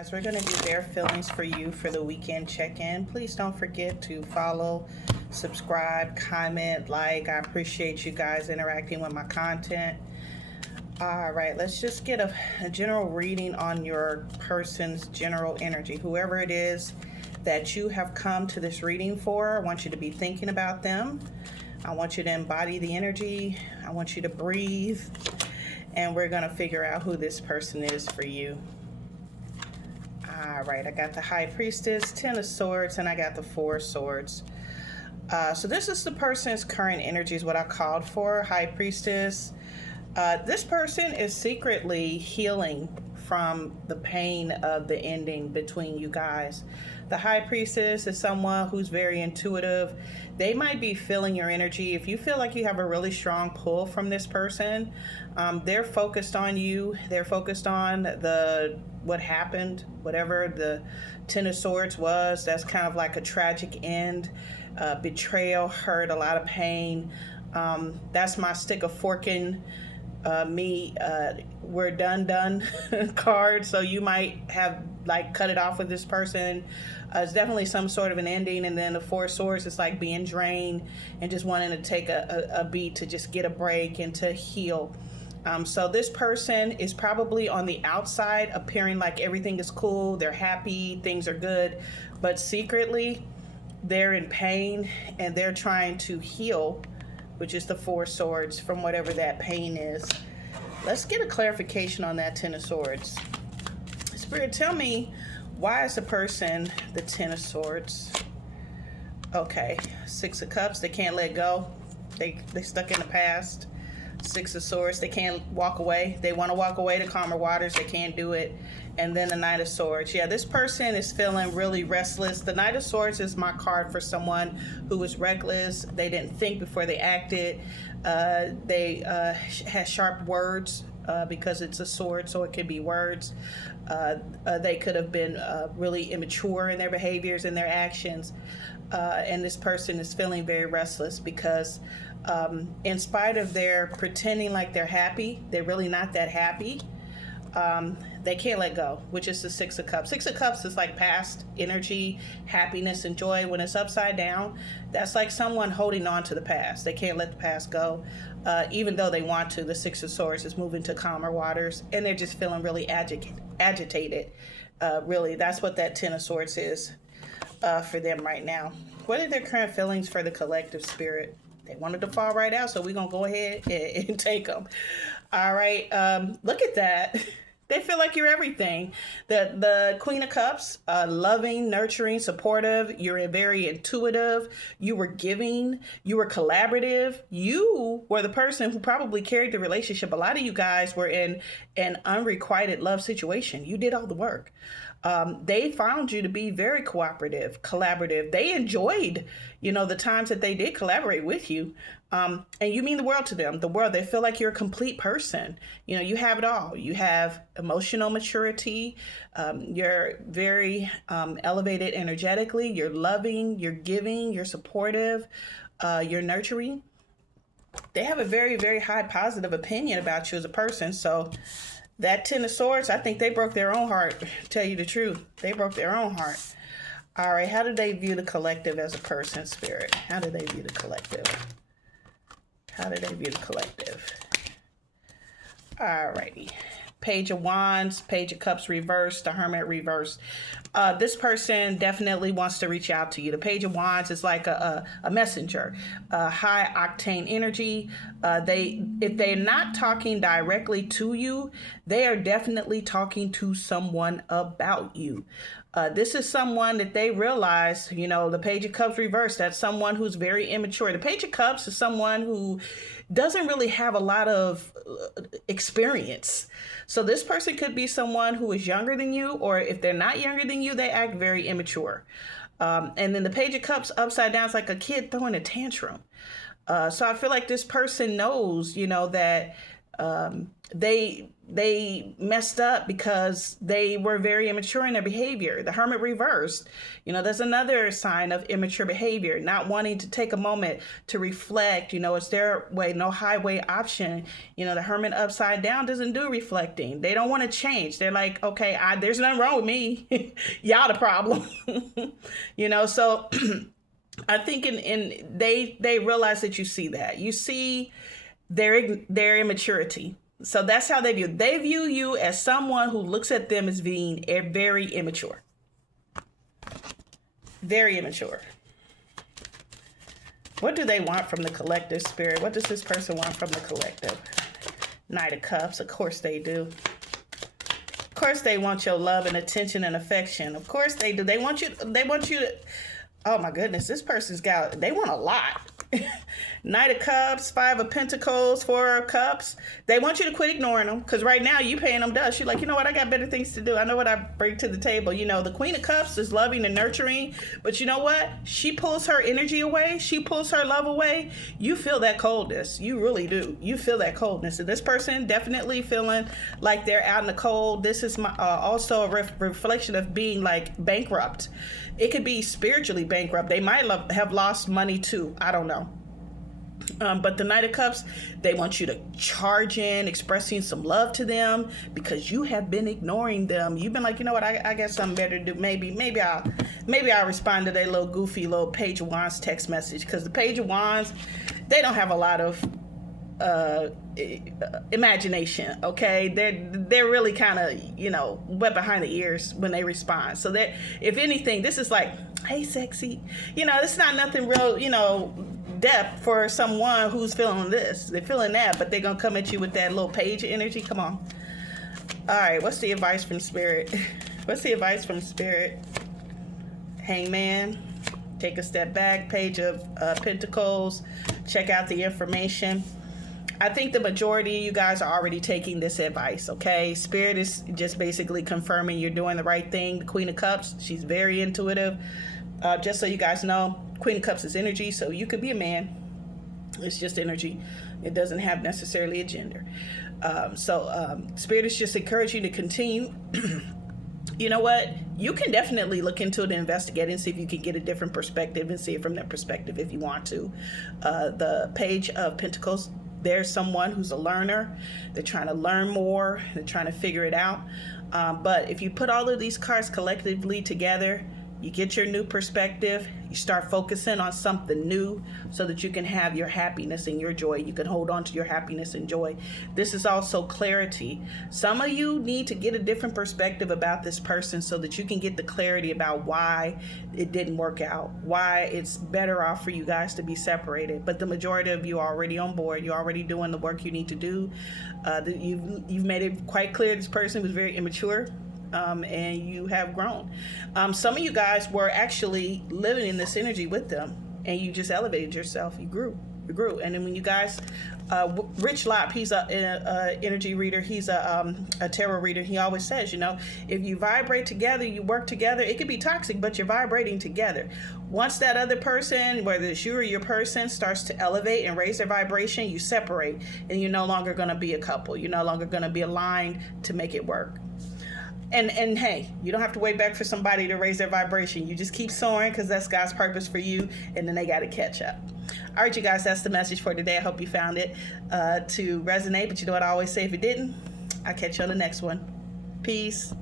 Guys, we're going to do their feelings for you for the weekend check-in. Please don't forget to follow, subscribe, comment, like. I appreciate you guys interacting with my content. All right, let's just get a general reading on your person's general energy. Whoever it is that you have come to this reading for, I want you to be thinking about them. I want you to embody the energy. I want you to breathe. And we're going to figure out who this person is for you. All right, I got the High Priestess, Ten of Swords, and I got the Four of Swords. So this is the person's current energy is what I called for, High Priestess. This person is secretly healing from the pain of the ending between you guys. The High Priestess is someone who's very intuitive. They might be feeling your energy. If you feel like you have a really strong pull from this person, they're focused on you. They're focused on what happened, whatever the Ten of Swords was. That's kind of like a tragic end, betrayal, hurt, a lot of pain. That's my stick of forking we're done card. So you might have like cut it off with this person. It's definitely some sort of an ending. And then the Four of Swords is like being drained and just wanting to take a beat to just get a break and to heal. So this person is probably on the outside appearing like everything is cool, they're happy, things are good, but secretly they're in pain and they're trying to heal, which is the Four of Swords, from whatever that pain is. Let's get a clarification on that Ten of Swords. Spirit, tell me, why is the person the Ten of Swords? Okay, Six of Cups, they can't let go. They stuck in the past. Six of Swords, they can't walk away. They want to walk away to calmer waters, they can't do it. And then the Knight of Swords. Yeah, this person is feeling really restless. The Knight of Swords is my card for someone who was reckless. They didn't think before they acted. They had sharp words because it's a sword, so it could be words. They could have been really immature in their behaviors and their actions. And this person is feeling very restless because in spite of their pretending like they're happy, they're really not that happy. They can't let go, which is the Six of Cups. Six of Cups is like past energy, happiness, and joy. When it's upside down, that's like someone holding on to the past. They can't let the past go, even though they want to. The Six of Swords is moving to calmer waters, and they're just feeling really agitated. Really, that's what that Ten of Swords is for them right now. What are their current feelings for the collective spirit? They wanted to fall right out, so we're going to go ahead and take them. All right, look at that. They feel like you're everything. The Queen of Cups, loving, nurturing, supportive. You're very intuitive. You were giving. You were collaborative. You were the person who probably carried the relationship. A lot of you guys were in an unrequited love situation. You did all the work. They found you to be very cooperative, collaborative. They enjoyed, the times that they did collaborate with you. And you mean the world to them, the world. They feel like you're a complete person. You have it all. You have emotional maturity. You're very elevated energetically. You're loving, you're giving, you're supportive, you're nurturing. They have a very, very high positive opinion about you as a person. So that Ten of Swords, I think they broke their own heart, to tell you the truth. They broke their own heart. All right, how do they view the collective as a person, Spirit? How do they view the collective? How do they view the collective? All righty. Page of Wands, Page of Cups reversed, the Hermit reversed. This person definitely wants to reach out to you. The Page of Wands is like a messenger, high octane energy. If they're not talking directly to you, they are definitely talking to someone about you. This is someone that they realize, the Page of Cups reversed, that's someone who's very immature. The Page of Cups is someone who doesn't really have a lot of experience. So this person could be someone who is younger than you, or if they're not younger than you, they act very immature. And then the Page of Cups upside down is like a kid throwing a tantrum. So I feel like this person knows, that They messed up because they were very immature in their behavior. The hermit reversed. That's another sign of immature behavior, not wanting to take a moment to reflect. It's their way, no highway option. The hermit upside down doesn't do reflecting. They don't want to change. They're like, okay, there's nothing wrong with me. Y'all the problem. So I think they realize that you see that. You see their immaturity. So that's how they view. They view you as someone who looks at them as being very immature. Very immature. What do they want from the collective, Spirit? What does this person want from the collective? Knight of Cups. Of course they do. Of course they want your love and attention and affection. Of course they do. They want you to, oh my goodness, this person's they want a lot. Knight of Cups, Five of Pentacles, Four of Cups. They want you to quit ignoring them, because right now you paying them dust. You're like, you know what? I got better things to do. I know what I bring to the table. The Queen of Cups is loving and nurturing, but you know what? She pulls her energy away. She pulls her love away. You feel that coldness. You really do. You feel that coldness. And this person definitely feeling like they're out in the cold. This is also a reflection of being like bankrupt. It could be spiritually bankrupt. They might have lost money too. I don't know. But the Knight of Cups, they want you to charge in, expressing some love to them because you have been ignoring them. You've been like, you know what, I got something better to do. Maybe I'll respond to their little goofy little Page of Wands text message, because the Page of Wands, they don't have a lot of imagination. Okay, they're really kind of wet behind the ears when they respond. So that, if anything, this is like, hey sexy, it's not nothing real depth for someone who's feeling this. They're feeling that, but they're gonna come at you with that little page energy. Come on. All right, what's the advice from Spirit? What's the advice from Spirit? Hangman. Take a step back. Page of Pentacles. Check out the information. I think the majority of you guys are already taking this advice, okay? Spirit is just basically confirming you're doing the right thing. The Queen of Cups, she's very intuitive. Just so you guys know, Queen of Cups is energy, so you could be a man. It's just energy. It doesn't have necessarily a gender. Spirit is just encouraging you to continue. You know what? You can definitely look into it and investigate and see if you can get a different perspective and see it from that perspective if you want to. The Page of Pentacles, there's someone who's a learner. They're trying to learn more. They're trying to figure it out. But if you put all of these cards collectively together, you get your new perspective. You start focusing on something new so that you can have your happiness and your joy. You can hold on to your happiness and joy. This is also clarity. Some of you need to get a different perspective about this person so that you can get the clarity about why it didn't work out, why it's better off for you guys to be separated. But the majority of you are already on board. You're already doing the work you need to do. You've made it quite clear this person was very immature. And you have grown. Some of you guys were actually living in this energy with them, and you just elevated yourself. You grew. And then when you guys, Rich Lop, he's a energy reader. He's a tarot reader. He always says, if you vibrate together, you work together. It could be toxic, but you're vibrating together. Once that other person, whether it's you or your person, starts to elevate and raise their vibration, you separate, and you're no longer going to be a couple. You're no longer going to be aligned to make it work. And hey, you don't have to wait back for somebody to raise their vibration. You just keep soaring, because that's God's purpose for you, and then they got to catch up. All right, you guys, that's the message for today. I hope you found it to resonate. But you know what I always say, if it didn't, I'll catch you on the next one. Peace.